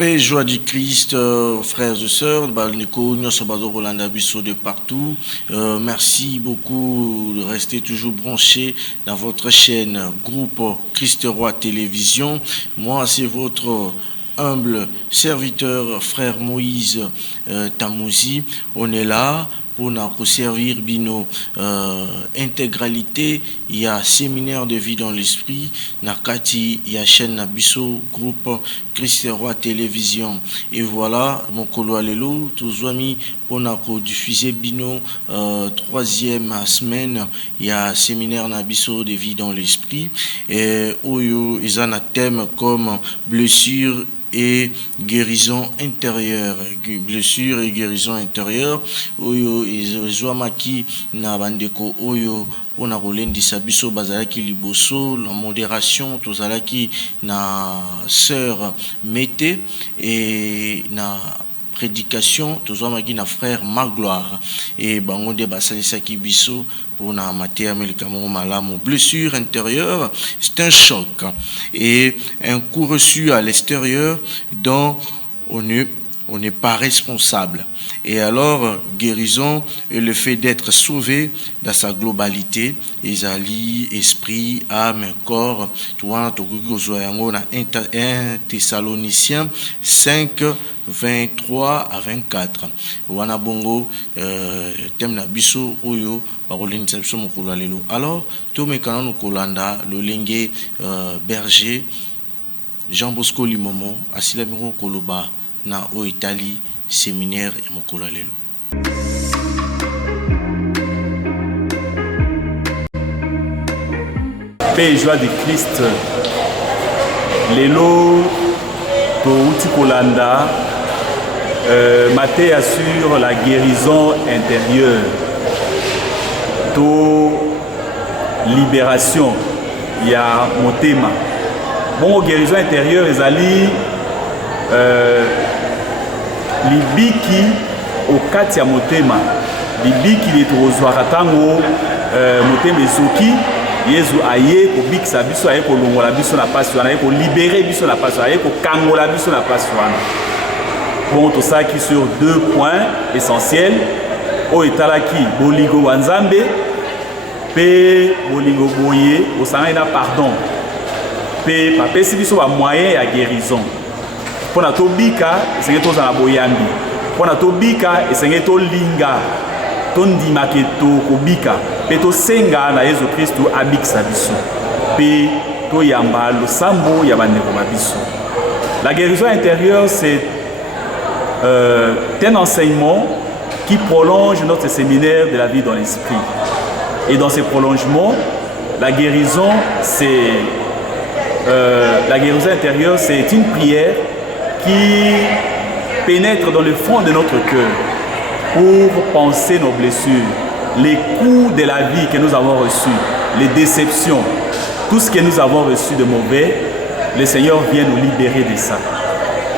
Paix, joie du Christ, frères et sœurs, de partout. Merci beaucoup de rester toujours branchés dans votre chaîne groupe Christ Roi Télévision. Moi, c'est votre humble serviteur, frère Moïse Tamouzi. On est là pour nous servir bino intégralité. Il y a séminaire de vie dans l'esprit, nakati il y a chaîne Nabiso groupe Christ Roi Télévision. Et voilà mon kolo alelo tous amis pour nous diffuser bino troisième semaine. Il y a séminaire Nabiso de vie dans l'esprit et où ils ont un thème comme blessure et guérison intérieure, blessure et guérison intérieure. Oyo ezwamaki na bandeko oyo pona kolendisa biso bazalaki liboso la modération tozalaki na sœur Mété et na prédication tozwamaki na frère Magloire et bango de basalisaki biso pour na matière médicament malamu. Blessure intérieure, c'est un choc et un coup reçu à l'extérieur dont on n'est pas responsable. Et alors, guérison et le fait d'être sauvé dans sa globalité, Isaïe, esprit, âme, corps, toi, tu as 1 Thessaloniciens 5, 23 à 24. Wana bongo, thème na biso oyo, parole biso mokolo alelo. Alors, to mekana no kolanda, le lengue berger, Jean Bosco Limomo, asila biro koloba na o Italie, séminaire et mokolo alelo. Paix et joie de Christ. Lelo to uti kolanda maté assure la guérison intérieure. To libération ya motema. Bon guérison intérieure ezali libiki okati ya motema. Libiki litozwaka tango motema ezoki Yesu aye ko bikisa biso aye ko longola biso na pasi wana aye ko libérer biso na pasi aye ko kangola biso na pasi wana. Bon tout ça qui sur deux points essentiels o etalaki bolingo wa Nzambe pe bolingo boye osanga na pardon pe papesi biso ba moyen ya guérison. Pona to bika esenge to za boyambi. Pona to bika esenge to linga to ndima ke to kobika. Pe to senga na Yesu Kristu abikisa biso. Pe to yamba lo sambo ya bandeko biso. La guérison intérieure c'est un enseignement qui prolonge notre séminaire de la vie dans l'esprit. Et dans ces prolongements, la guérison intérieure, c'est une prière qui pénètre dans le fond de notre cœur pour penser nos blessures, les coups de la vie que nous avons reçus, les déceptions, tout ce que nous avons reçu de mauvais, le Seigneur vient nous libérer de ça.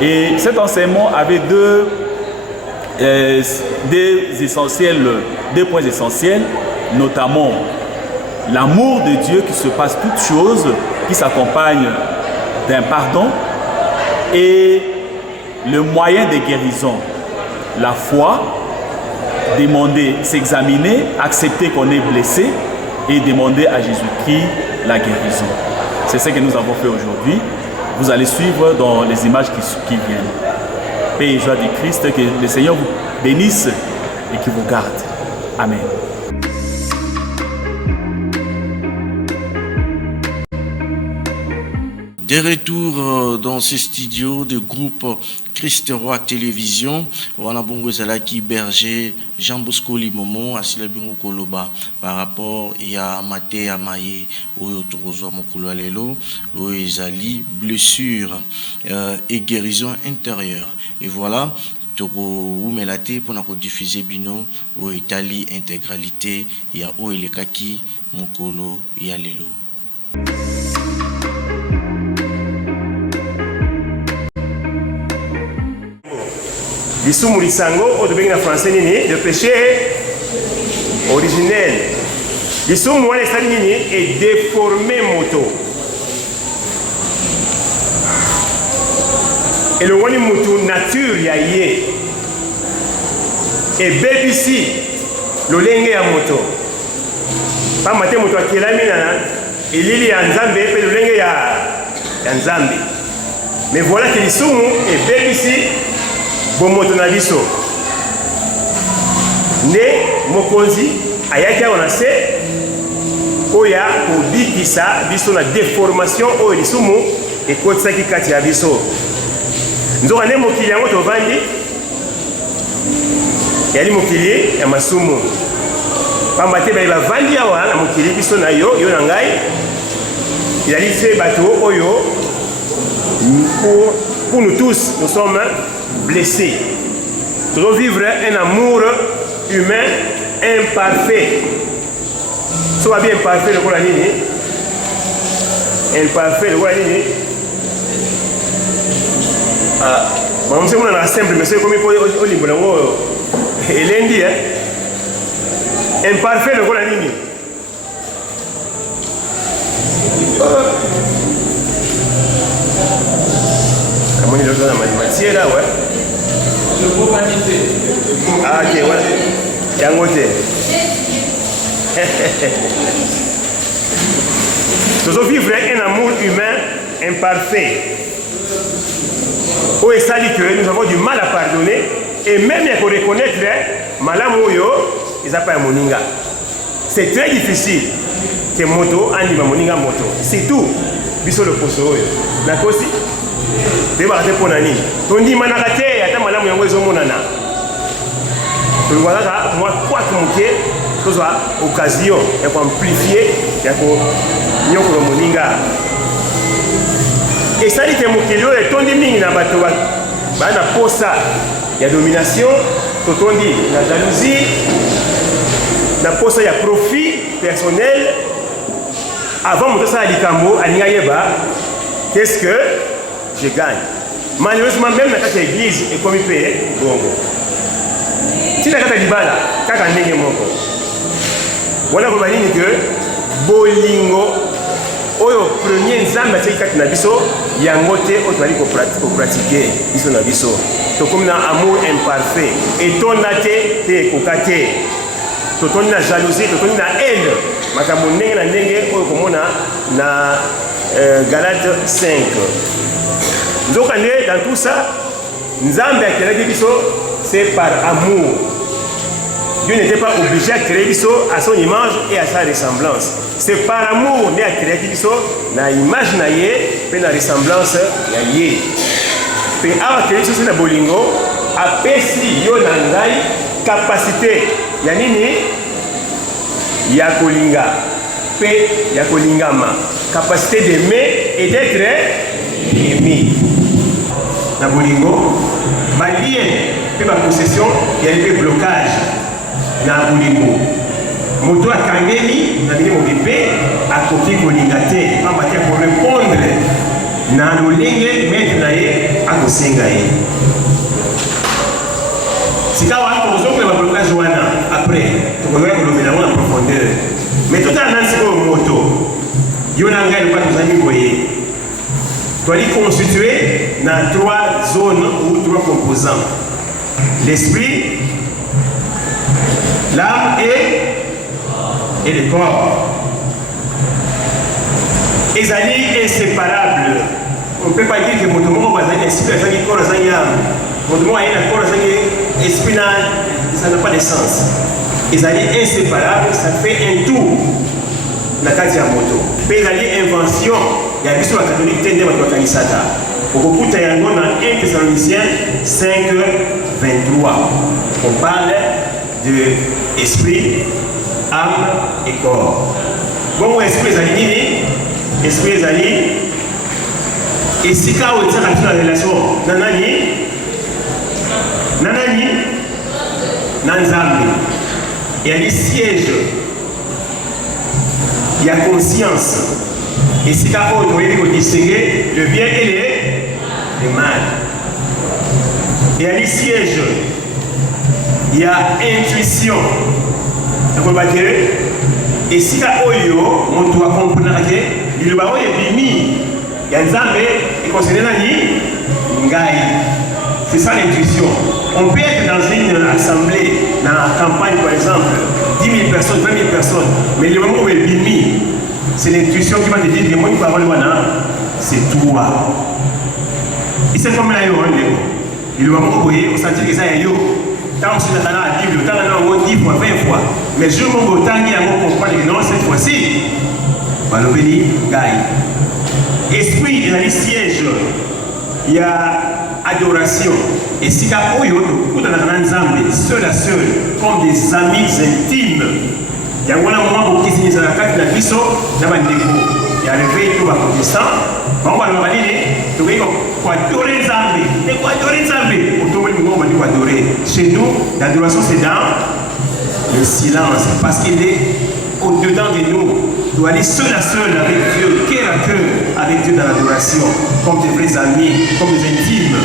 Et cet enseignement avait deux points essentiels, notamment l'amour de Dieu qui se passe toutes choses, qui s'accompagne d'un pardon, et le moyen de guérison, la foi, demander, s'examiner, accepter qu'on est blessé et demander à Jésus-Christ la guérison. C'est ce que nous avons fait aujourd'hui. Vous allez suivre dans les images qui viennent. Paix et joie du Christ, que le Seigneur vous bénisse et qu'il vous garde. Amen. De retour dans ces studios de groupe Christ Roi Télévision, on a bongo zalaki berger Jean Bosco Limomo asila bingo koloba par rapport ya maté ya maye oyo tokozwa mokolo alelo oyo ezali blessure et guérison intérieure. Et voilà toko umelate pona ko diffuser bino o Italie intégralité ya o elekaki mokolo ya lelo. Bisou Moulissango, au début en français, le péché originel. Bisou Moualissango est déformé moto. elongwani mutu nature ya ye ebebisi lolenge ya moto pamba te moto akelami na elili ya nzambe mpe lolenge ya nzambe mais voilà ke lisumu ebebisi bomoto na biso nde mokonzi ayaki awa na se oyo kobikisa biso na déformation oyo lisumu ekotisaki kati ya biso nzoka nde mokili yango tovandi yali mokili ya masumu pamba te baye bavandi awa na mokili biso na yo na ngai ezali se bato oyo pour nous tous nous sommes blessés. Nous devons vivre un amour humain imparfait. Soit bien parfait le quoi la ligne, imparfait le quoi la ligne. Ah, bon, c'est mon simple, mais c'est comme il faut au limbo là, et lundi, imparfait le quoi la ligne. Comment il le donne à ma matière là, ouais. Ah, ok, voilà. Yangote. Nous devons vivre un amour humain imparfait. Où est ça dit que nous avons du mal à pardonner et même il faut reconnaître malamoyo, ils n'ont pas un moninga. C'est très difficile que moto anima moninga moto. C'est tout. Biso le poso. D'accord aussi. Débarquer pour nani. Tondi manakate ata malamu yango ezomonana. Voilà moi quoi que moké que soit occasion et amplifier ya ko nyoko moninga. Et ça dit que mokili oyo tondi mingi na bato bana posa ya domination, totondi la jalousie, na posa ya profit personnel. Avant moto ça likambo aninga yeba qu'est-ce que je gagne. Malheureusement même dans l'église et comme il paye bongo. Si la kata libala kaka ndenge moko. Voilà ko balini que bolingo oyo premier nzambe atiki kati na biso yango te oyo tozali kopratike biso na biso tokomi na amour imparfait etonda te te ekoka te totondi na jalousie totondi na haine makambo ndenge na ndenge oyo komona na Galate 5. Nzoka nde dans tout ça nzambe akelaki biso c'est par amour. Dieu n'était pas obligé à créer biso à son image et à sa ressemblance. C'est par amour né à créer biso na image na ye pe na ressemblance ya ye. Pe awa créer biso na bolingo apesi yo na ngai capacité ya nini ya kolinga pe ya kolingama, capacité d'aimer et d'être aimé. Na bolingo balien pe ba possession ya le blocage na bolingo moto akangeli na ndenge mopepe akoki kolinga te pamba te ko répondre na lolenge maître na ye akosenga ye sikawa tozokela ba blocage wana après tokoyoka kolobela na profondeur mais tout en nansi ko moto yo na ngai le pas tozali boye toali constitué dans 3 zones ou 3 composants: l'esprit, l'âme et le corps. Ils allaient inséparables. On ne peut pas dire que mon monde va être esprit, un corps, un âme. Mon monde a un corps, un esprit, ça n'a pas de sens. Ils allaient inséparables, ça fait un tout. La carte ya moto. Ils allaient invention. Il y a l'histoire catholique tende matwakanisata. Okukuta yango na 1 Thessaloniciens 5, 23. On parle de esprit, âme et corps. Bon, esprit ezali nini? Esprit ezali esika oyo etiaka biso na relation na nani? Na nani? Na Nzambe. Ezali siège ya conscience. Esika oyo toyebi kodistinguer le bien et le mal. Ezali siège il y a intuition. Et si tu as on doit comprendre que le baron est bimi, il y a Nzambe et considéré C'est ça l'intuition. On peut être dans une assemblée, dans la campagne par exemple, 10 000 personnes, 20 000 personnes, mais le moment où il est bimi, c'est l'intuition qui va te dire que moi, c'est toi. Et c'est comme là, il va me dire, on sentit que ça est yo. Tant que c'est dans la Bible, tant que c'est 10 fois, 20 fois. Mais je me dis, autant qu'il y a un comprendre que non, cette fois-ci, le béni, Gaï. Esprit, il y a les sièges, il y a adoration. Et si tu as seul à seul, comme des amis intimes, il y a un moment où il y a la carte de la biso, il y a un défaut. Il y a le veille tout va protestant. On va le dire, tu vas adorer les zambés. Et quoi adorer les zambés? On va adorer. Chez nous, l'adoration c'est dans le silence. Parce qu'il est au-dedans de nous. Tu dois aller seul à seul avec Dieu, cœur à cœur avec Dieu dans l'adoration. Comme tes vrais amis, comme des intimes.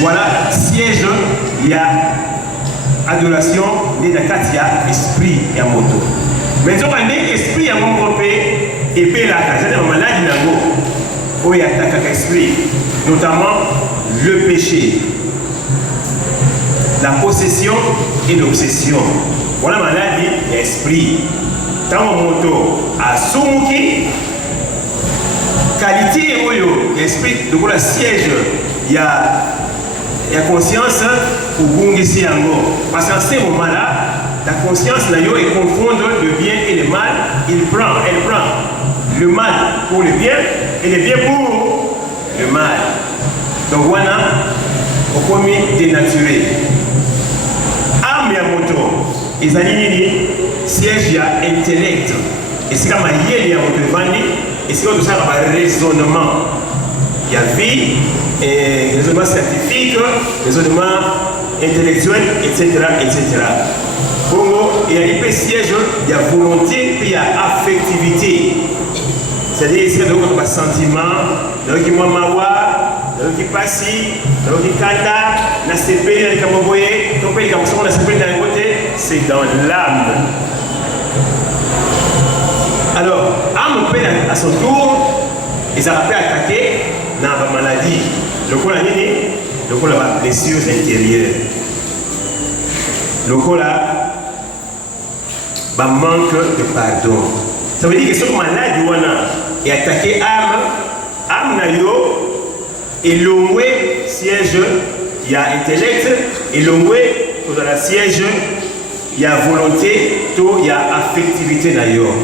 Voilà, siège, il y a adoration, il y a esprit et moto. Mais si on a esprit, il y a mon groupe et puis là, c'est un malade où il y a l'esprit, notamment le péché, la possession et l'obsession. Voilà maladie, l'esprit. Tant mon moto à Soumuki, qualité et l'esprit, donc le siège, il y a conscience pour Bungisi Ango. Parce qu'à ce moment-là, la conscience est confondre le bien et le mal. Elle prend le mal pour le bien et le bien pour le mal. Donc voilà, au premier dénaturé. Âme et moto, ils ont siège à intellect. Et c'est comme il y a un et c'est comme ça un raisonnement. Il y a vie, raisonnement scientifique, raisonnement intellectuel, etc. etc. Il y a des sièges, il y a volonté, puis il y a affectivité. C'est-à-dire ici, il y a un sentiment, il y a un mawa, il y a un passi, il y a un kanda, il y a un CP, il y a un kamoboye, il y a un CP dans le côté, c'est dans l'âme. Alors, âme peut à son tour, ils ont pu attaquer dans la maladie. Le coup, la blessure intérieure. Le coup, là, manque de pardon. Ça veut dire que ce malade est attaqué âme et l'homme siège, il y a intellect, et l'homme dans la siège, il y a volonté, il y a affectivité d'ailleurs.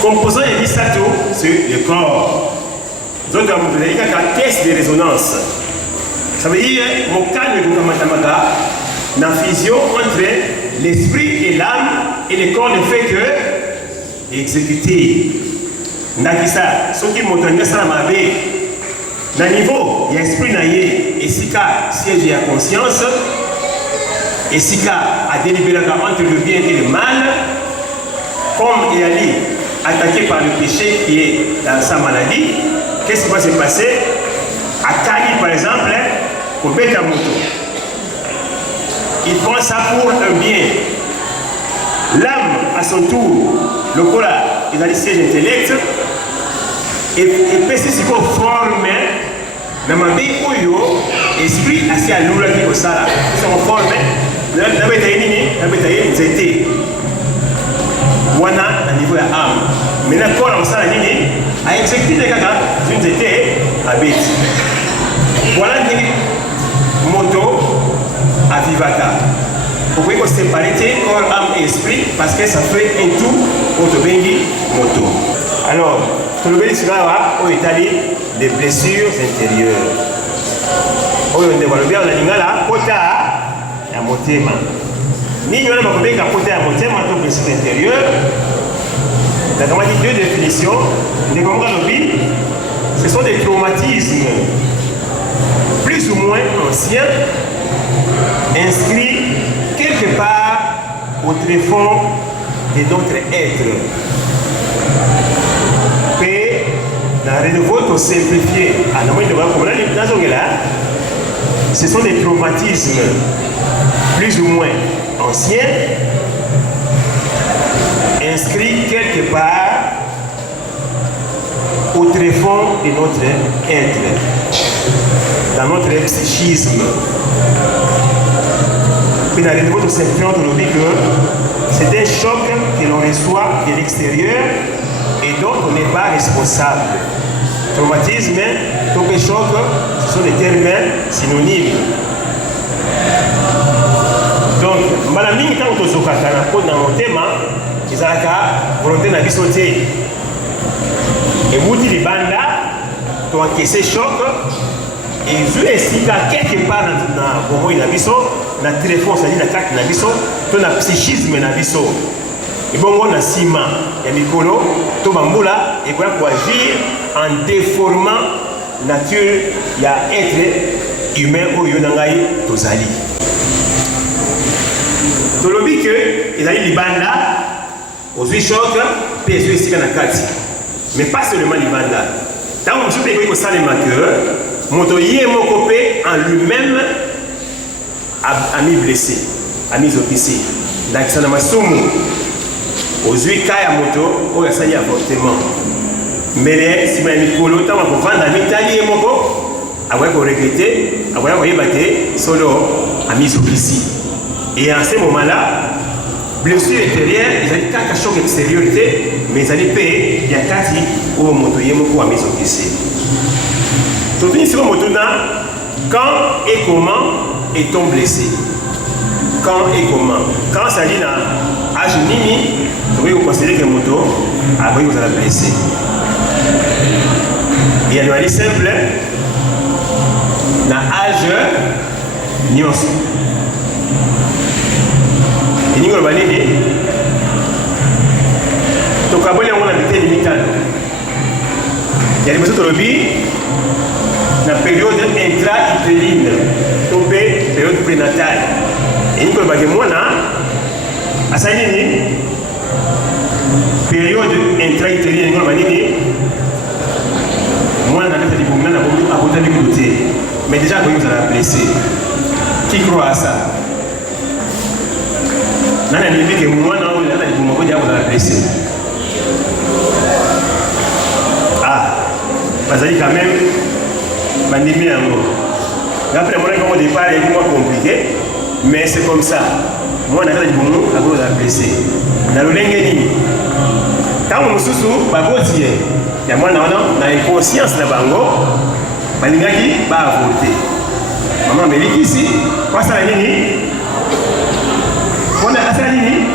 Composant et misato, c'est le corps. Donc, vous avez une caisse de résonance. Ça veut dire mon calme de Kamatamaka, la fusion entre l'esprit et l'âme et le corps ne fait que exécuter. Nakisa, ce qui m'ont ça m'a fait. Dans niveau, il y a l'esprit et Sika, siège et la conscience, et Sika a délibéré entre le bien et le mal, comme il a dit, attaqué par le péché qui est dans sa maladie. Qu'est-ce qui va se passer? À Kali, par exemple, au Betamoto. Il prend ça pour un bien. L'âme, à son tour, le corps, il a le siège intellect, et peut se former, dans ma vie, esprit assez à l'oula qui est au sala. Ils sont formés, la bataille, ils étaient. Wana, à niveau de l'âme. Maintenant, corps, on sala, a exécuté les gars, ils étaient à bête. Voilà une moto à Vivaka. Vous pouvez séparer corps, âme et esprit parce que ça fait un tout autobengi moto. Alors, pour le béni au Italie, les blessures intérieures. On va bien la lingala, kota ya motema. Ni on va bien kota ya motema, donc blessures intérieures. Nous avons dit deux définitions. Ce sont des traumatismes plus ou moins anciens, inscrits quelque part au tréfonds de notre être. Et dans le vote simplifié, ce sont des traumatismes plus ou moins anciens, inscrits quelque part au tréfonds de notre être, dans notre psychisme. Puis dans les niveaux de simplifiant, on dit que c'est un choc que l'on reçoit de l'extérieur et dont on n'est pas responsable. Traumatisme, tout choc, ce sont des termes synonymes. Donc, mbala mingi tant que tozokaka na mpo na motema ezalaka volonté na biso te ewuti libanda toankese choc ezwi esika quelque part na bomoi na biso na telefone sadi na kati na biso to na psychisme na biso ebongo na nsima ya mikolo to bambula ekoya koagir en déformant nature ya être humain oyo na ngai tozali. Tolobi que ezali libanda ozwi choc mpe ezwi esika na kati mais pas seulement libanda ntango mosusu mpe ekoki kosalema ke moto ye moko mpe en lui-même ami blessé ami zokisi ndakisa na masumu ozwi ka ya moto oyo asali avortement mbele nsima ya mikolo ntango akovanda mitali ye moko akoya koregrete akoya koyeba te solo ami zokisi. Et en ce moment-là, blessure intérieure, ils ont un choc extérieur, mais ils ont payé, il y a quatre qui ont monté pour la maison ici. Tout le monde quand et comment est-on blessé? Quand et comment? Quand ça dit à âge nini, vous considérez que le moto, après vous allez blesser. Il y a une simple, dans âge nyos. Ningo balini to kabole ngona biteni mitano yali besoto lobi na période intra-utérine to pe période prénatale ningo bage mwana asani ni période intra-utérine ngona balini mwana na tali bomna na bombi abotani kuté mais déjà quand vous allez blessé qui croit à ça? Nana ni bige mwana au nana ni mmoja hapo na blessé. Ah, bazali quand même bandimi yango. Après moi comme au départ il est moins compliqué mais c'est comme ça. Moi nana ni bomo abo na blessé. Na lolenge nini? Tango mususu baboti ya mwana wana na conscience na bango balingaki ba avorter. Mama melikisi kwa sala nini? On a asali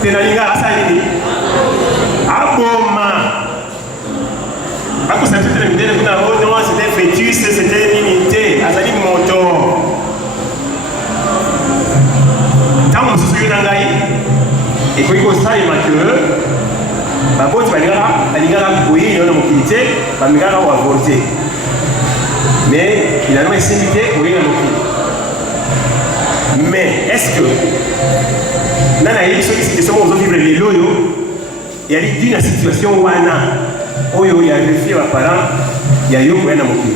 tenalinga asali aboma ako ça fait le kuna oh non c'était fœtus c'était limité asali moto tango susu ngai et puis ko sai ma que baboti balinga boyi na mokilité bamigara wa avorter mais il a non estimité boyi na mokilité. Mais est-ce que dans la situation où on vivre les loyaux, il y a une situation où il y a des filles aux parents, il y a eu un moqué.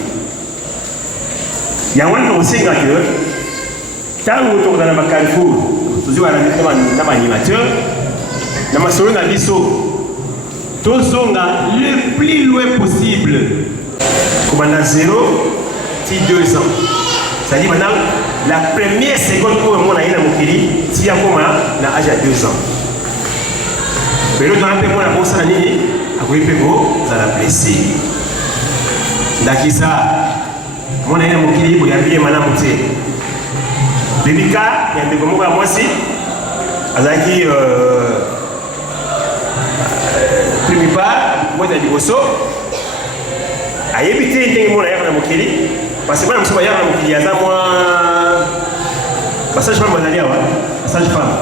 Il y a un conseil que quand on est dans le Carrefour, toujours un animateur, dans ma salon à Bisso, tous sont le plus loin possible. Comme on a 0, 2 ans. C'est-à-dire maintenant, la première seconde où on a eu la mokili, c'est à l'âge de 2 ans. Mais l'autre, on a fait la bosse à l'année, après, on a blessé. D'accord, ça, on a eu la mokili, on a bien mal monté. Le Mika, il y a des moments à moi aussi, Azaki, premier pas, moi, j'ai dit Bosso, a évité de la mokili. Parce que moi, je suis là, il y a moi. Passage femme, on a dit, passage femme.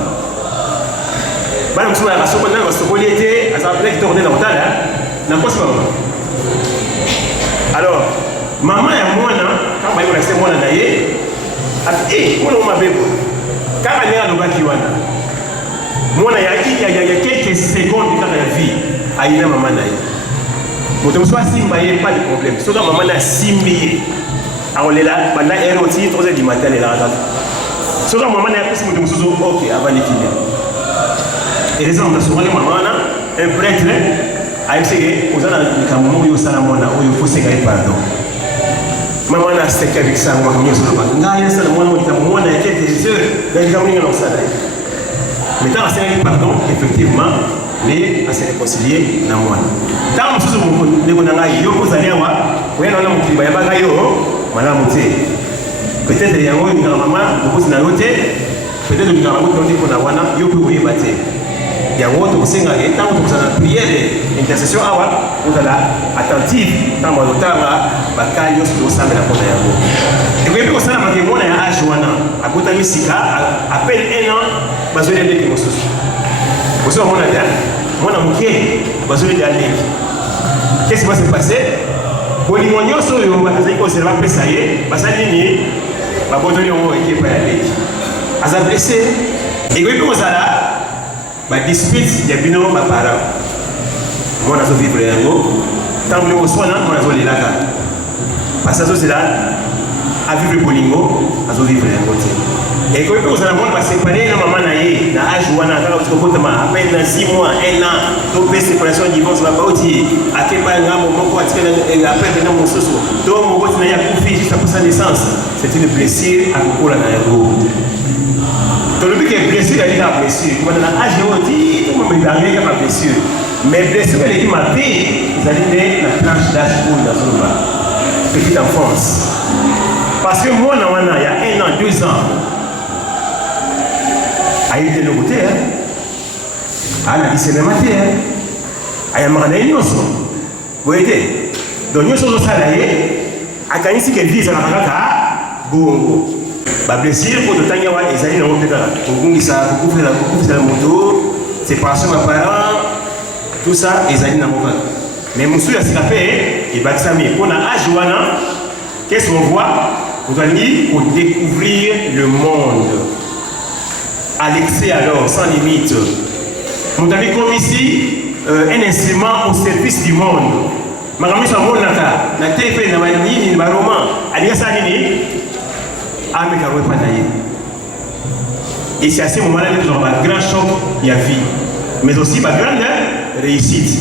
Je suis là, je suis là, je suis là, je suis là. Alors, maman et moi, quand je suis là, je suis là, quand il y a quelques secondes dans la vie, il y a maman. Pas de problème. Sauf que maman a simbié. Alors là, pendant 3h du matin, elle est là. Sauf que maman a pris ok, avant de finir. Et les hommes, maman, un prêtre, à ayebiseke oza na likambo moko oyo osala mwana oyo foseka ye pardon mama wana aseki avec ça makambo nyonso oloba ngai nasala mwana mo likambo mwana ya quelques heures na likambo ninga na kosala ye mais ntango asengaki pardon effectivement nde ase réconcilier na mwana ntango mosusu ndeko na ngai yo kozali awa oyana wana mokili bayabaka yo malamu te peut-être yango olingaka mama bokosi na yo te peut-être olingaka yango tondi mpona wana yo mpe oyeba te yango tokosengaka ntango tokozala na priere intercession awa ozala attentive ntango bazotanga bakali nyonso tokosambela mpona yango ekoyebi kosalama ke mwana ya age wana abotami sika apele 1 an bazoli ndenge mosusu ozo mona bien mwana moke bazoli de aleki qu'est-ce qui va se passer bolingo nyonso oyo azali kozela bapesa ye basali nini babotoli yango ekepa ya leki aza blessé ekoyebi kozala badispute ya bino baparent mwana azovivre yango ntango bino koswana mwana azolelaka parce azozela avivre bolingo azovivre yango te ekoyebi kozala mwana basepare na mama na ye na age wana kaka oti kokotama apeine na 6 mois 1 an to mpe séparation divorce babauti akepa ngambo moko atikela apele na mosusu to mokoti na ye akufi juste après sa naissance c'est une blessure akokola na yango tolobi ke blessure alika blessure kobanda na age oyo ti tomomebangeka ma blessure mais blessure eleki mabe ezali nde na tranche d'âge oyo nazoloba petite enfance parce que mwana wana ya 1 an 2 ans ayebi te eloko te ana discernement te ayambaka na ye nyonso boye te donc nyonso ozosala ye akanisi ke vie ezalaka kaka bongo bablessure po totangi awa ezali nango mpe kaka kobungisa kokufisela moto séparation ya parent tout ça ezali nango kaka mais mosusu ya sika mpe ebakisami mpona age wana qu'est-ce qu'on voit otolingi kodécouvrir le monde à l'excès alors, sans limite. Nous avons comme ici un instrument au service du monde. Makambo so mona ka na tepe na manini na roman aliya sa nini ameka wepa na ye. Et c'est à ce moment-là que nous avons un grand choc de la vie, mais aussi une grande réussite.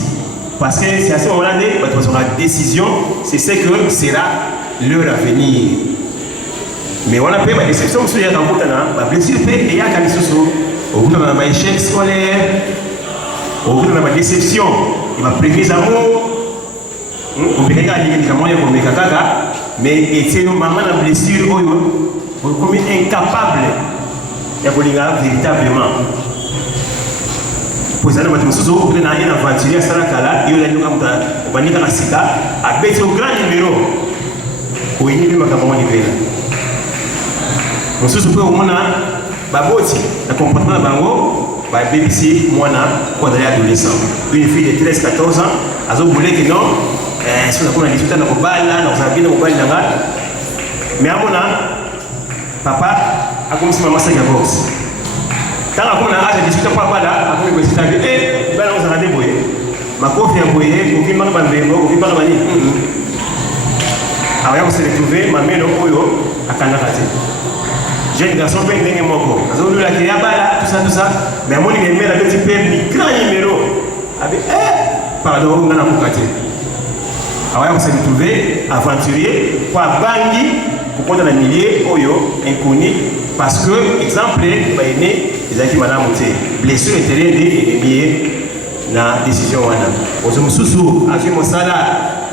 Parce que c'est à ce moment-là que nous avons la décision, c'est ce que sera leur avenir. Mais on a fait des déceptions, il y a des blessures, il y a des échecs scolaires, des déceptions, il y a des prémices amour, on peut regarder les moyens pour les caca, mais c'est une maman de blessure, on est incapable de véritablement. Pour ça, nous avons une aventure à Sarakala, il y a une aventure à Béti au grand numéro. Où il y a une aventure. Mosusu pe omona baboti na comportement bango ba BBC mwana kwa dali adolescent une fille de 13 14 ans azo boulé que non si on a comme 18 ans na kobala na zabina mobali na ngata mais amona papa akomisi mama sa divorce tanga kona age 18 ans papa là akomi ko sitabi bana on s'arrête boye makofi ya boye ko vimba ba mbembo ko vimba ba nini aya ko se retrouver mamelo oyo akanda kati jeune garçon peut gagner mon corps. Parce que là, il y a tout ça. Mais moi, il y a un petit peu de grand numéro. Pardon, on a un peu de alors, on s'est retrouvé aventurier pour Bangi, pour prendre un millier, Oyo, inconnu. Parce que, exemple, il y a des gens qui m'ont monté. Blessure intérieure des milliers dans la décision. On se sous à mon salaire,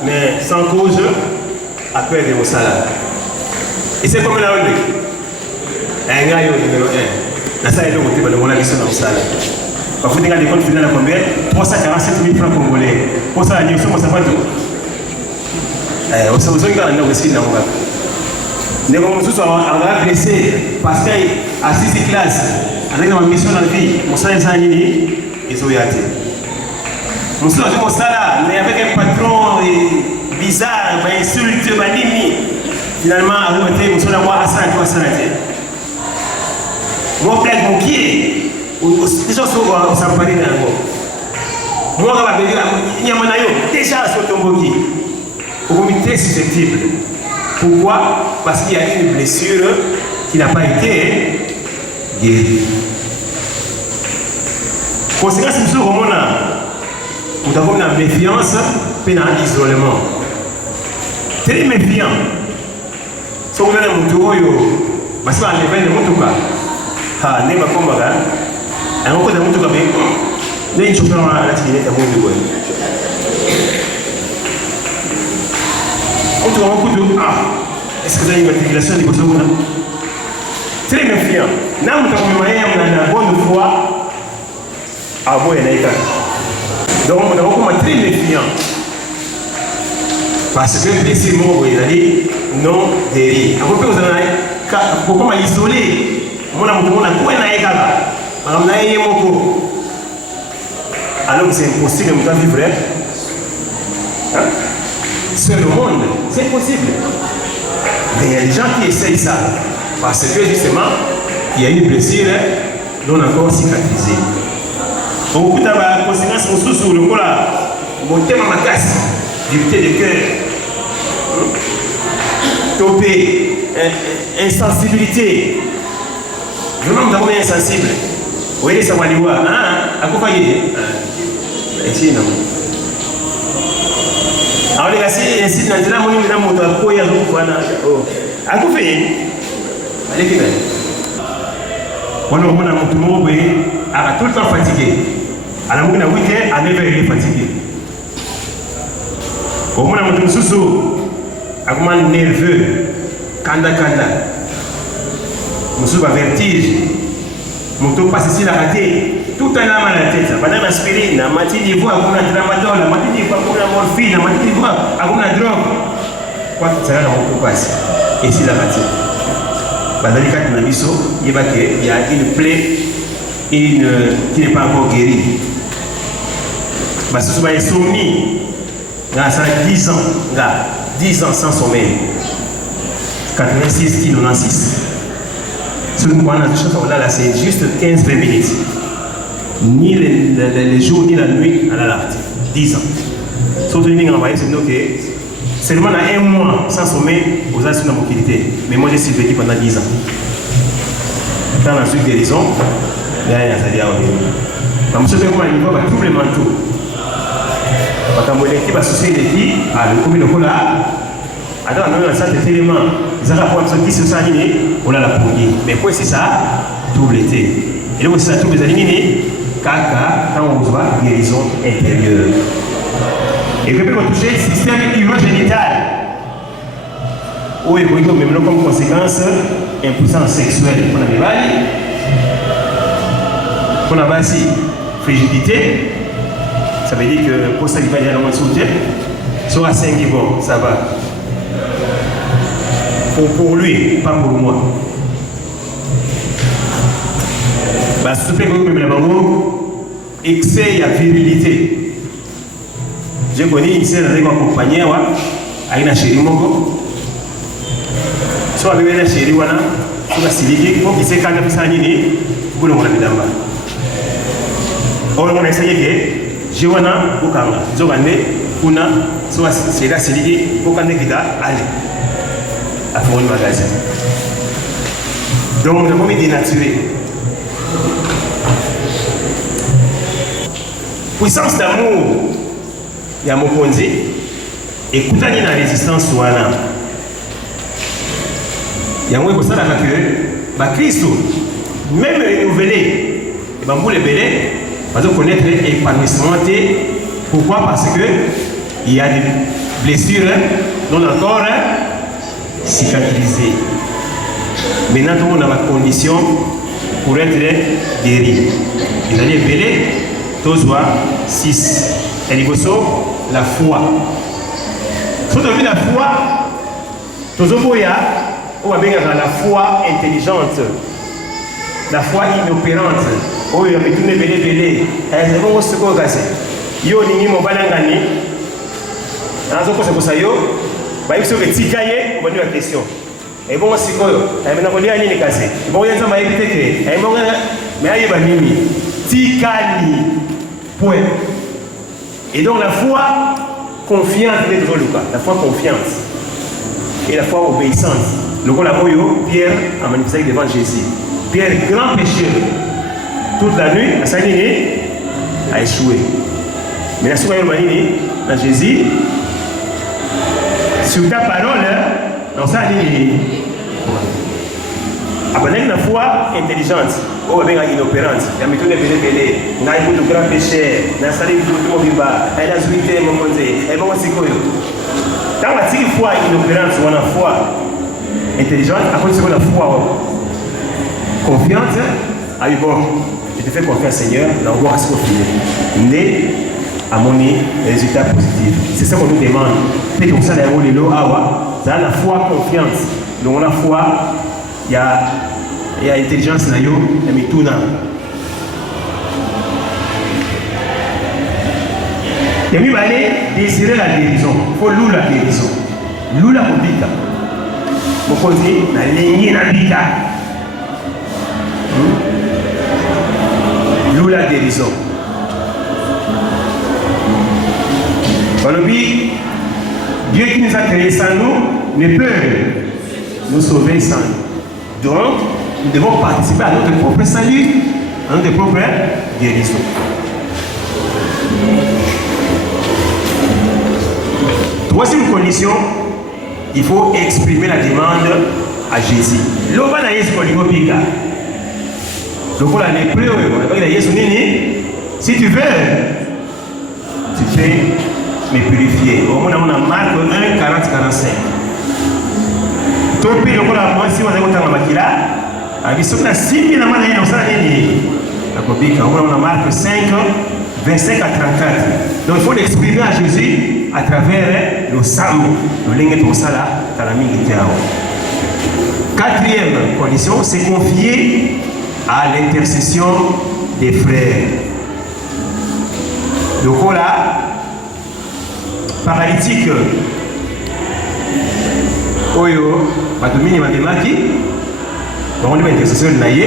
mais sans cause, après de mon salaire. Et c'est comme la onde. Un gars numéro 1. La salle est de côté de mon mission dans le salle. Quand vous regardez les comptes finaux à combien 347 000 francs congolais. Pour ça, la nuit, on s'en va tout. On s'en va tout aussi dans le gars. Les gens sont blessés parce qu'à 6 classes, avec ma mission dans la vie, mon salaire est annulé, ils ont yaté. Mon salaire, mais avec un patron bizarre, insulte, finalement, mon salaire, moi, à ça, à ça. Moi, plaque mon pied, les gens sont s'emparer dans le monde. Moi, il y a mon aïe, déjà sur ton boki. On est très susceptible. Pourquoi? Parce qu'il y a une blessure qui n'a pas été guérie. Conséquence, nous sommes au monde. Nous avons une méfiance et un isolement. Très méfiant. Si vous avez un moto, vous avez un moto. Ah, n'est pas comme ça. Un moto de moto, vous avez un chauffeur à la télé, vous avez un moto. On trouve beaucoup de est-ce que vous avez une matriculation de Kosovo? Très méfiant. Nous avons une bonne foi à vous et donc on a beaucoup très méfiant. Parce que les mots, vous allez non guérir. Après, vous avez pourquoi isolé? On a quoi alors que c'est impossible de vivre. Seul au monde, c'est impossible. Mais il y a des gens qui essayent ça. Parce que justement, il y a une blessure non encore cicatrisée. Beaucoup de conséquences sur le là, mon thème à ma casse, dureté de cœur, topé, insensibilité. Vraiment, nous avons été insensibles. Vous voyez, ça va aller voir. À quoi faire? Ici, non. Alors, les gars, si dans la monnaie, nous avons quoi? À quoi faire? Allez, qui va? On a tout le monde tout le temps fatigué. À la moitié week-end, à 9h, il est fatigué. Au moins, on a tout sous à nerveux, kanda. On a vertige. On passe ici la raté. Tout un âme à la tête. Pendant l'aspirine, la matinée d'ivoire, on a tramadol, la matinée d'ivoire, on a morphine, la matinée d'ivoire, on a drogue. Quoi que ça va, on passe. Et c'est la raté. Dans les cas de Nabiso, il y a une plaie qui n'est pas encore guérie. Parce que ce sont insomnie. Ça a 10 ans. 10 ans sans sommeil. 86, 96. Ce que nous avons là, c'est juste 15-20 minutes. Ni les jours, ni la nuit à la larte. 10 ans. Surtout, nous avons envoyé, c'est seulement dans un mois sans sommeil, vous avez une mobilité. Mais moi, j'ai survécu pendant 10 ans. Dans la suite guérison, il y a un azali à ouvrir. Je sais comment il va trouver le manteau. Quand on est va soucier des filles, le commun de Kola, alors on a ça des éléments. Ils ont rapport à qui se sont alignés, on a la première. Mais quoi c'est ça? Tout l'été. Et donc c'est ça, tous les alignés, caca, quand on voit guérison intérieure. Et puis on toucher le système urogénital. Oui, même comme conséquence, impuissance sexuelle. On a des balles. On a aussi frigidité. Ça veut dire que pour ça, il va y avoir un soutien. Soit à 5 bon, ça va. Pour lui, pas pour moi. Si vous avez un excès de virilité. J'ai connu une scène avec un compagnon, avec une chérie. Soit avec une chérie, soit avec Siliki, pour qu'il s'est calmé, pour le monde de Damba. Or, on a essayé que j'ai un Bukanga, Zogane, Kuna, soit c'est la Siliki, pour qu'on ait aller à faire un magasin. Donc, on a commis dénaturé. Puissance d'amour, il y a mon ponzi. Écoutez la résistance soana. Il y a un peu ça que Christ, même renouvelé, et bien vous les belés, parce que connaître l'épanouissement. Pourquoi? Parce que il y a des blessures non encore cicatrisées. Maintenant, tout le monde a la condition pour être guéri. Il a dit belé, tous 6. Et il la foi. Si vous avez la foi, on va bien la foi intelligente, la foi inopérante. Oh, il y a tout les belé. C'est bon, ce qu'on a fait. Yo, ni mon balangani. Dans ce cas, c'est yo. Bah, il faut que tu gagnes, on va dire la question. Et bon, c'est quoi? Maintenant, on dit à l'île cassé. Bon, il y a ça, éviter que. Mais il y a Mimi. Tikani. Point. Et donc, la foi confiante, la foi confiante. Et la foi obéissante. Le rôle de Pierre a manifesté devant Jésus. Pierre, grand pécheur, toute la nuit, à Saint-Denis, a échoué. Mais la seconde manini, dans Jésus, sur ta parole, dans ça, après une foi intelligente, ou bien inopérante, la méthode est belée, n'a pas de grand péché, n'a pas de tout le monde, elle a zouité, mon conseil, elle va aussi courir. Dans la foi inopérante, ou la foi intelligente, après c'est la foi confiante, ah bon, je te fais confiance Seigneur, dans le voir ce qu'on fait. Né à mon résultat positif. C'est ça qu'on nous demande. C'est comme ça la la foi confiance. Donc la foi, il y a intelligence là yo, il y a tout là. Et puis aller désirer la guérison. Il faut louer la guérison. Louer la mobita. Vous dit la ligne na bita. Louer la guérison. Dieu qui nous a créés sans nous ne peut nous sauver sans nous. Donc, nous devons participer à notre propre salut, à notre propre guérison. Troisième condition, il faut exprimer la demande à Jésus. L'oba na Yesu kolingo pika. Donc la lépreux, on a Yesu nini. Si tu veux, tu fais me purifier. Au moins on a Marc 1, 40, 45. Topi le kola moi si on a kotanga makila, abisona simbi na mana yeno sana nini. Akobika. Au moins on a Marc 5, 25 à 34. Donc il faut l'exprimer à Jésus à travers le sang, le lingue de sala, talami kiao. Quatrième condition, c'est confier à l'intercession des frères. Donc là, paralytique, oyo, batumini matemaki, on dit l'intercession de naïe,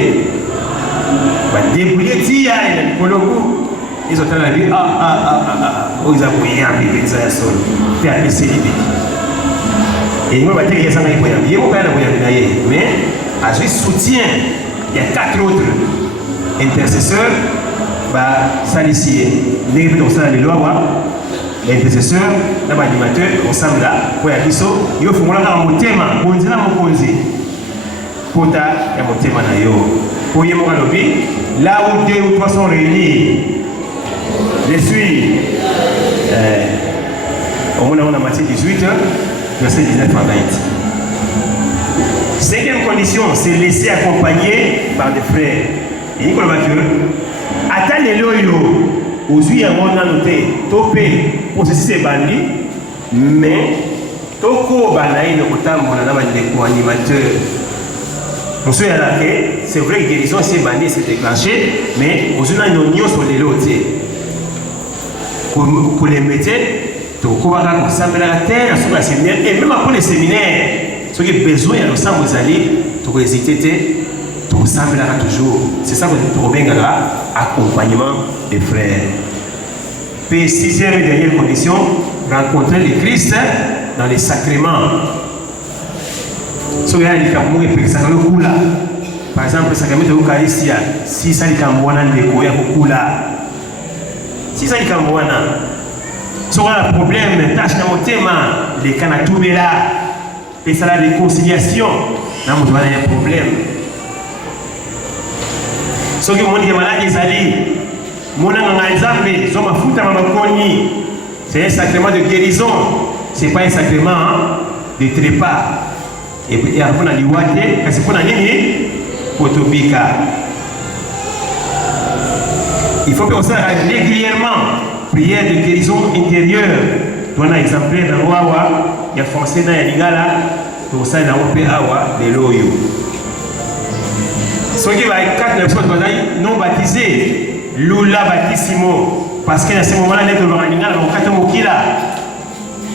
débrouiller tia et le kologo, ils ont la vie, ils ont moyen de faire ça seul, faire laisser les bébés. Et moi, je vais dire que il y a un mais à ce soutien, il y a 4 autres intercesseurs, saliciers. Les l'intercesseur, l'animateur, ensemble là, pour y aller, il faut que mon thème, mon thème, pour ta et mon thème pour y aller, là où 2 ou 3 sont réunis, je suis au moment où on a Matthieu 18, verset 19 à 20. Cinquième condition, c'est laisser accompagner par des frères. Et il faut que attends les loyaux. Aujourd'hui, on a noté topé pour ceci c'est bandit, mais toko banaï ne cotam on a des animateurs. On se dit c'est vrai que guérison c'est bandit c'est déclenché, mais aujourd'hui on a une union sur les lots. Pour les métiers, toko va comme la terre sur le séminaire et même après les séminaires, ceux qui ont besoin de ça vous allez tout hésiter. Tout ça toujours. C'est ça que nous trouvons accompagnement des frères. Puis, sixième et dernière condition, rencontrer le Christ dans les sacrements. Par exemple, le sacrement de l'Eucharistie, si ça est en bon an de courir au là. Si ça est en bon an, si on a un problème, tâche dans mon thème, les canatoubes là, et ça la réconciliation, là, on a un problème. Ceux qui ont des malades, ils allaient. C'est un sacrement de guérison. Ce n'est pas un sacrement de trépas. Et après, on a dit c'est pour il faut que on s'arrête régulièrement. Prière de guérison intérieure. On a exemplaire dans le Wawa, il y a français dans les Ligala, pour ça, il y a un peu de l'oyo. Ceux qui vont être 4 personnes non baptisées. Lula Battissimo, parce qu'à ce moment-là,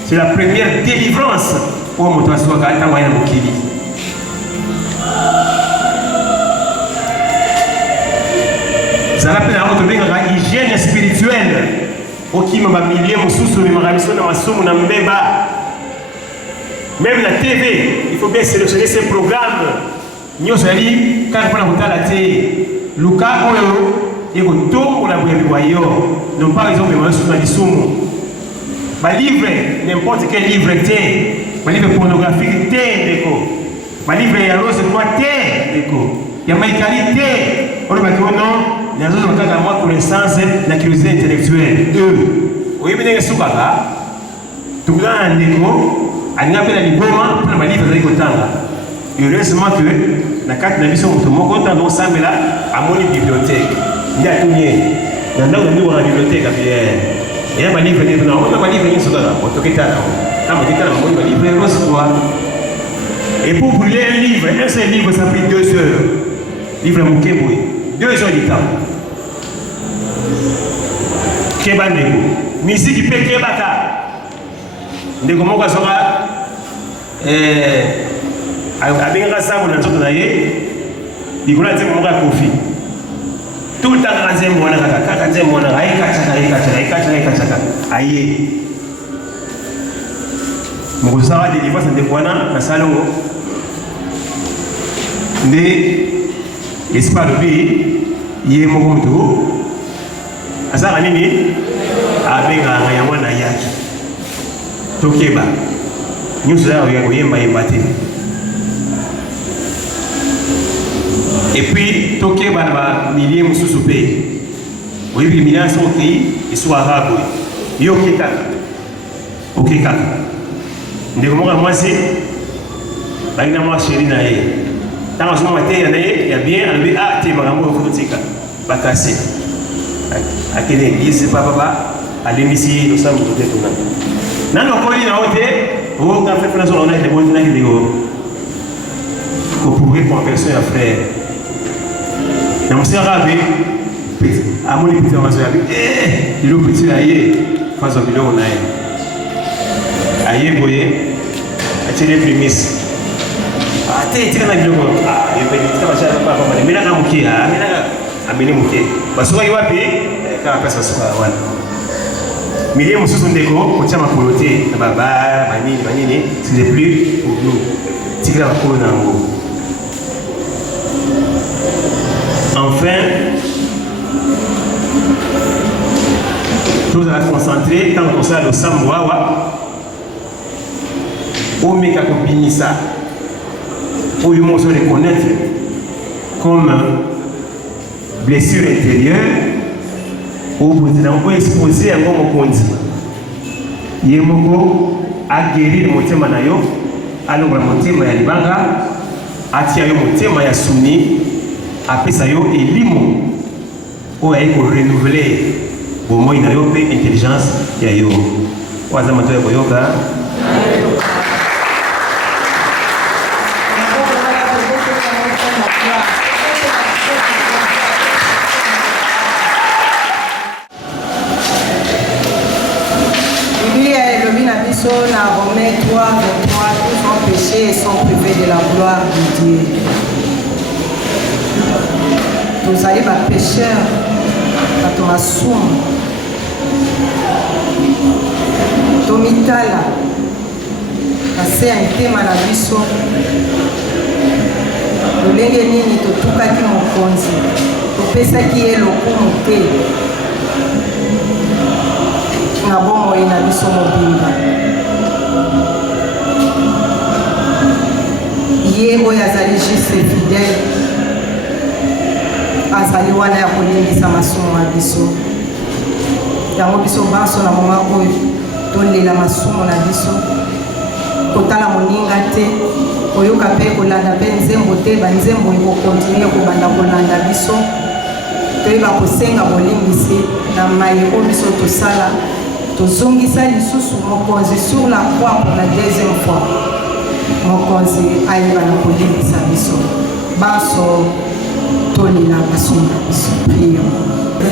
c'est la première délivrance pour mon toit soit gâté à Mokili. Ça rappelle à notre hygiène spirituelle. Qui m'a millier mon sous mais ma mission dans ma somme na mbeba. Même la TV, il faut bien sélectionner ces programmes. Nous allons quand on a la télé, Luka Oyo. et que tout la voyage, non par exemple, sur la sumo. Ma livre, n'importe quel livre est, ma livre pornographique est, ma livre est rose de quoi est, il y a ma qualité, on va dire non, les autres ont moi connaissance, la curiosité intellectuelle. Oui, mais les sous-baba, tout le monde a un déco, à n'y a pas la liboma, pour ma livre de l'écotanga. Heureusement que la carte de la mission, tout le monde content d'ensemble là, à mon bibliothèque. Il y a tout lié. Il y a la bibliothèque à Pierre. Il y a un livre qui est là, on a un livre qui est là, on a un livre et pour brûler un livre, un seul livre, ça fait 2 heures. Livre Moukéboué, 2 heures du temps. Kéba Ndeko, Misi qui paie Kébata. Ndeko Moka sera avec un rassemblement dans notre année, il voulait dire Moka Kofi. Tout le temps, aïe. Mon Sarah de l'Ivoire, c'est des points dans salon. Mais, l'espoir de vie, il est mon tour. À ça, avec un Yawana Yaki. Tokeba. Nous sommes là, et puis, Tokeba va millier mon sous-soupé. Oui, les milliers sont au pays, ils sont arabes. Ils sont au Kekak. Au Kekak. Moi, c'est. Il y a moi chérie. Dans ce moment, il y a bien enlevé à tes marabouts au Foutika. Pas cassé. À quelle église, c'est pas papa. À l'émission, nous sommes au côté de nous. Dans nos colis, on a fait plein de choses, on a été bon, on a été bon. Qu'on pourrait pour personne à frère. Dans mon arabe, à mon petit amateur, il est petit aïe, face au bureau, on a aïe, boyé, à tirer les prémices. Ah, t'es tiré dans le bureau. Ah, il peut dire que je ne sais pas comment. Mais là, on est là, on est là. Parce que vous avez quand après ça soit voilà. Mais les monsieur sont des gros, on tient ma coloté, baba, manini, c'est des plus pour nous. Tirer la colo dans le haut. Enfin, nous allons concentrer tant qu'on sait le Samboawa, au Mekakopinisa, pour lui reconnaître comme blessure intérieure, ou pour exposer un bon conduit. Yemoko a guéri le motema na yo, alors le motema ya libanga, atia yo motema ya suni. Après ça, il y a des limons pour renouveler au moins une intelligence. Il y a des Romains 3, 23, tous ont péché et sont privés de la gloire de Dieu. Nous allons être pécheurs, à ton assoum, Tomitala, passer un thème à la biso, le lengenini, totuka ki mokonzi, topesa ki eloko mote, na bomo e na biso mobimba. Ye oyo azali juste fidèle. Azali wana ya kolingisa masumu na biso. Yango biso banso na moma oyo tolela masumu na biso. Kotala moninga te, koyoka mpe kolanda mpe nzembo te, banzembo ekokontinue kobanda kolanda biso. Toyeba kosenga bolimbisi na mai oyo biso tosala. Tozongisa lisusu mokonzi sur la croix pour la deuxième fois. Mokonzi ayeba na kolimbisa biso. Banso Tolina Basuma Superior. Yeah.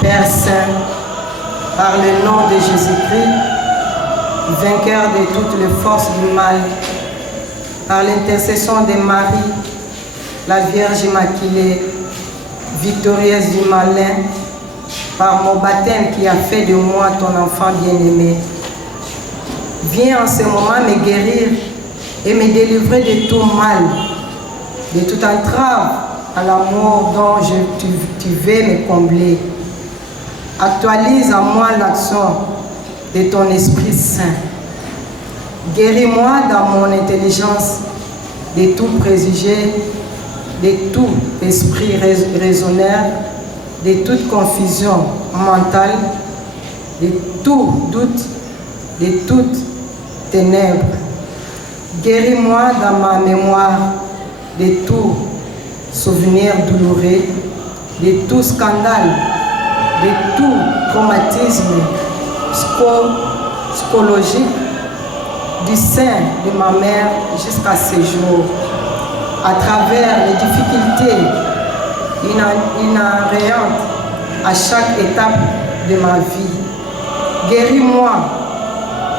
Père Saint, par le nom de Jésus-Christ, vainqueur de toutes les forces du mal, par l'intercession de Marie, la Vierge Immaculée, victorieuse du malin, par mon baptême qui a fait de moi ton enfant bien-aimé. Viens en ce moment me guérir et me délivrer de tout mal, de toute entrave à l'amour dont tu veux me combler. Actualise en moi l'action de ton Esprit Saint. Guéris-moi dans mon intelligence de tout préjugé, de tout esprit raisonneur, de toute confusion mentale, de tout doute, de toute ténèbres. Guéris-moi dans ma mémoire de tout souvenir douloureux, de tout scandale, de tout traumatisme psychologique, du sein de ma mère jusqu'à ce jour, à travers les difficultés inhérentes à chaque étape de ma vie. Guéris-moi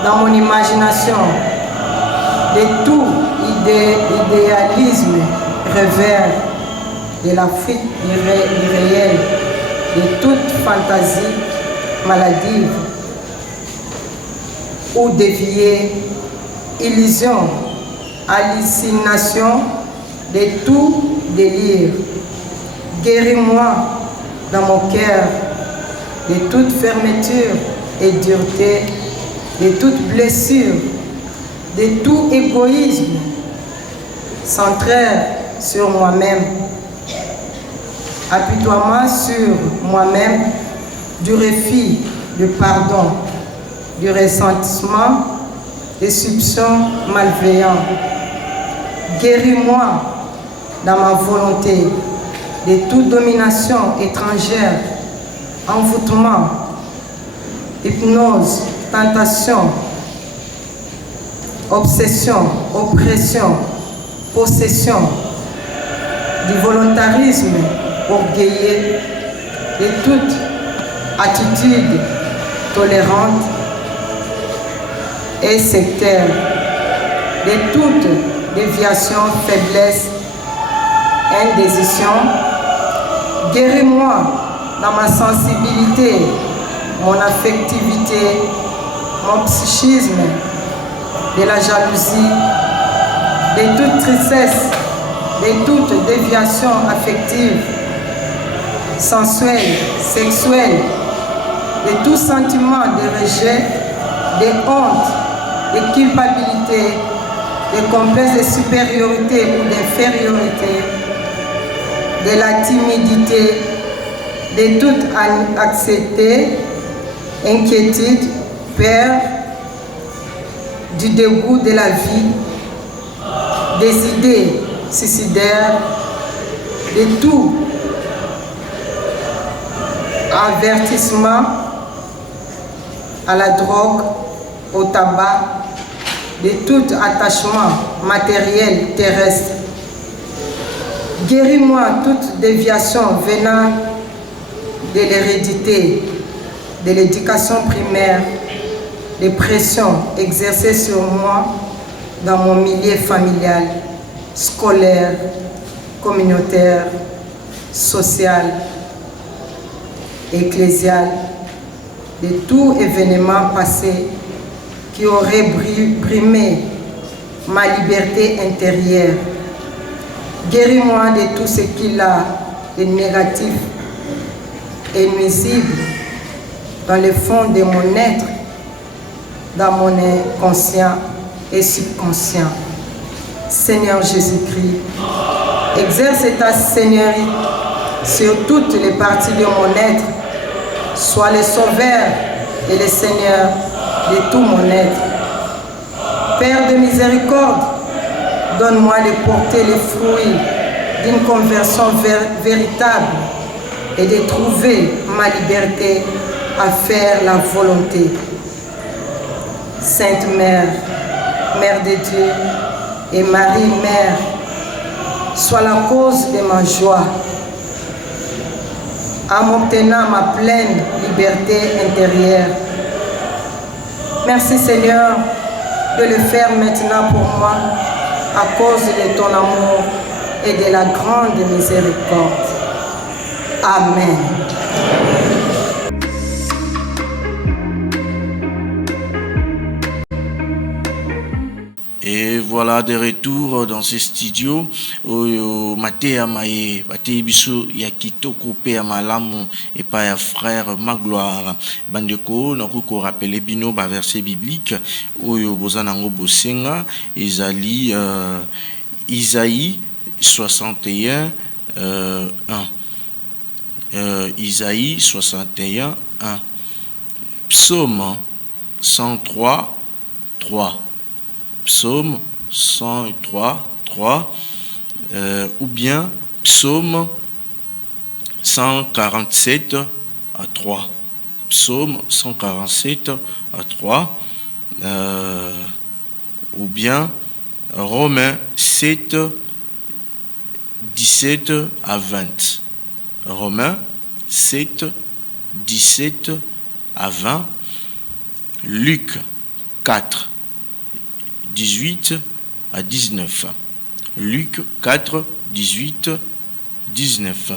dans mon imagination de tout idéalisme revers, de la fuite irréelle, de toute fantaisie maladive ou déviée, illusion, hallucination, de tout délire. Guéris-moi dans mon cœur de toute fermeture et dureté, de toute blessure, de tout égoïsme, centré sur moi-même. Appuie-toi sur moi-même du refus, du pardon, du ressentiment, des soupçons malveillants. Guéris-moi dans ma volonté de toute domination étrangère, envoûtement, hypnose, tentation, obsession, oppression, possession, du volontarisme orgueilleux, de toute attitude tolérante et sectaire, de toute déviation, faiblesse, indécision. Guéris-moi dans ma sensibilité, mon affectivité, mon psychisme, de la jalousie, de toute tristesse, de toute déviation affective, sensuelle, sexuelle, de tout sentiment de rejet, de honte, de culpabilité, de complexe de supériorité ou d'infériorité, de la timidité, de toute anxiété, inquiétude, peur, du dégoût de la vie, des idées suicidaires, de tout avertissement à la drogue, au tabac, de tout attachement matériel terrestre. Guéris-moi toute déviation venant de l'hérédité, de l'éducation primaire, des pressions exercées sur moi dans mon milieu familial, scolaire, communautaire, social, ecclésial, de tout événement passé qui aurait brimé ma liberté intérieure. Guéris-moi de tout ce qu'il a de négatif et nuisible dans le fond de mon être, dans mon inconscient et subconscient. Seigneur Jésus-Christ, exerce ta seigneurie sur toutes les parties de mon être. Sois le sauveur et le Seigneur de tout mon être. Père de miséricorde, donne-moi de porter les fruits d'une conversion véritable et de trouver ma liberté à faire la volonté. Sainte Mère, Mère de Dieu, et Marie, Mère, sois la cause de ma joie, en m'obtenant ma pleine liberté intérieure. Merci Seigneur de le faire maintenant pour moi, à cause de ton amour et de la grande miséricorde. Amen. Et voilà de retour dans ce studio. Matéa Maé, Maté Biso, Yakitoko Pea Malamu et pas ya frère Magloire. Bandeko, Naruko rappelé Bino, verset biblique, Oyo Bozanango Bosenga, Isaïe 61, 1. Isaïe 61, 1. Psaume 103, 3. Psaume 103, 3, ou bien Psaume 147 à 3. Psaume 147 à 3, ou bien Romains 7, 17 à 20. Romains 7, 17 à 20. Luc 4, 18 à 19. Luc 4, 18, 19.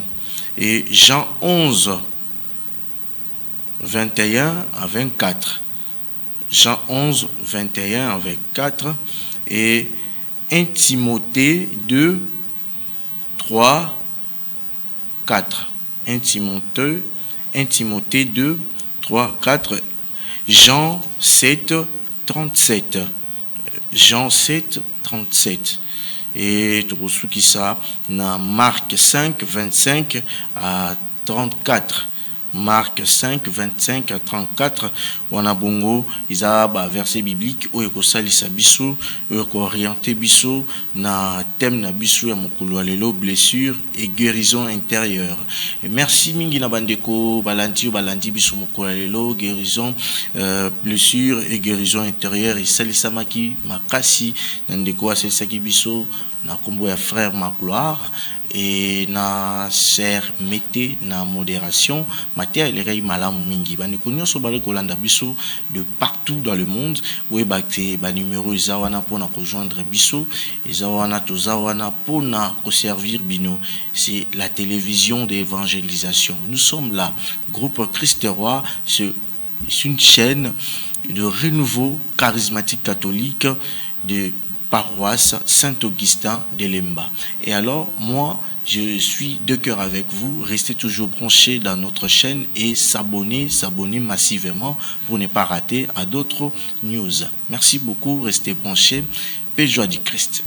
Et Jean 11, 21 à 24. Jean 11, 21 à 24. Et 1 Timothée 2, 3, 4. 1 Timothée 2, 3, 4. Jean 7, 37. Jean 7, 37. Et tout ça, dans Marc 5, 25 à 34. Marc 5, 25 à 34. On a bongo, ils ont verset biblique où ils salissent biso, où ils orienté biso na thème na biso ya mokolo alelo blessure et guérison intérieure. Et merci mingi na bandeko balandi biso mokolo alelo guérison blessure et guérison intérieure et salissa maki makasi ndeko asalissaki biso na kombo ya frère Magloire. Et na ser mette na modération maté les malamu mingi bani konyo so bale kolanda biso de partout dans le monde où bakte ba numéro zawana pona rejoindre biso zawana to zawana pona ko servir bino. C'est la télévision d'évangélisation. Nous sommes là, groupe Christ Roi, c'est une chaîne de renouveau charismatique catholique de paroisse Saint-Augustin de Lemba. Et alors, moi, je suis de cœur avec vous. Restez toujours branchés dans notre chaîne et s'abonner massivement pour ne pas rater à d'autres news. Merci beaucoup, restez branchés. Paix, joie du Christ.